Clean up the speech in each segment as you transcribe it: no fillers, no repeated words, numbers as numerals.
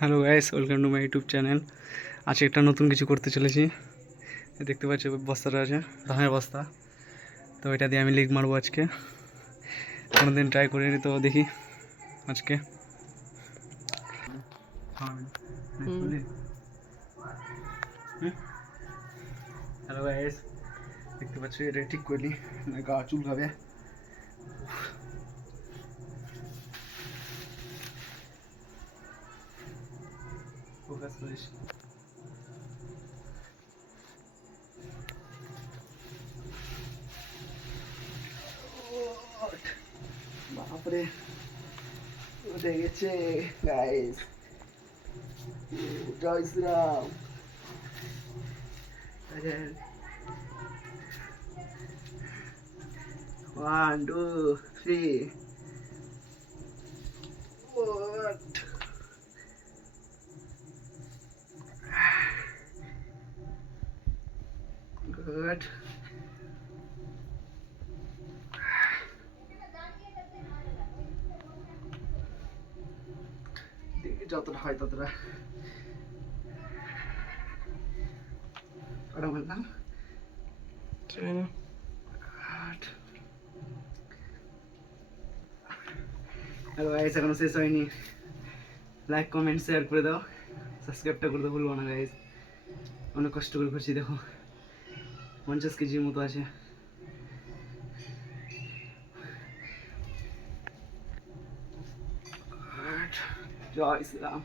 Hello guys, welcome to my YouTube channel. আজকে একটা নতুন কিছু করতে চলেছি। দেখতে পাচ্ছি বস্তাটা আছে, ধানের বস্তা। তো এটা দিয়ে আমি লিগ মারবো আজকে। কোনোদিন ট্রাই করিনি, তো দেখি আজকে। হ্যালো গাইস, দেখতে পাচ্ছি এটা ঠিক করলি না গা চুল খাবে। ফোকাস করিস। বাপরে, উঠে গেছে গাইস। জয় Shri Ram. One two three. Good. যতটা হয় ততটা ওটা বললাম। হ্যালো গাইস, এখনো শেষ হয়নি। লাইক কমেন্ট শেয়ার করে দাও, সাবস্ক্রাইবটা করতে ভুলবো না গাইস। অনেক কষ্ট করে করছি, দেখো 50 কেজির মতো আছে। জয় শ্রীরাম।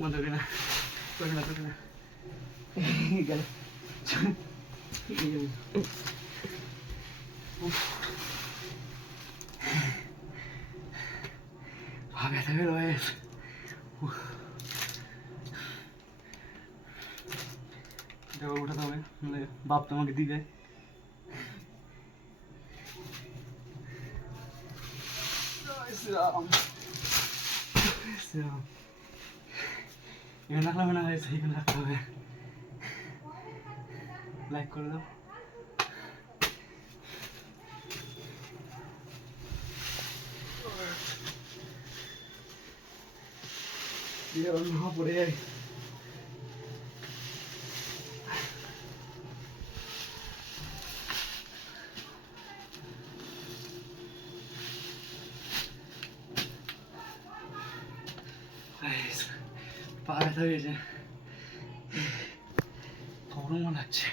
মন ধরে না, করে না, করে না গেল। ব্যথা বের হয়ে গেছে। উঠাতে হবে, বাপ তো আমাকে দিবে। এখানে রাখলাম না, এখানে রাখতে হবে। লাইক করে দাও। না পড়ে যায়। পা ব্যথা হয়েছে, গরমও লাগছে।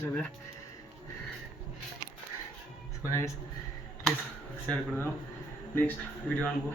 যাবে প্লিজ শেয়ার করে দাও, নেক্সট ভিডিও আনবো।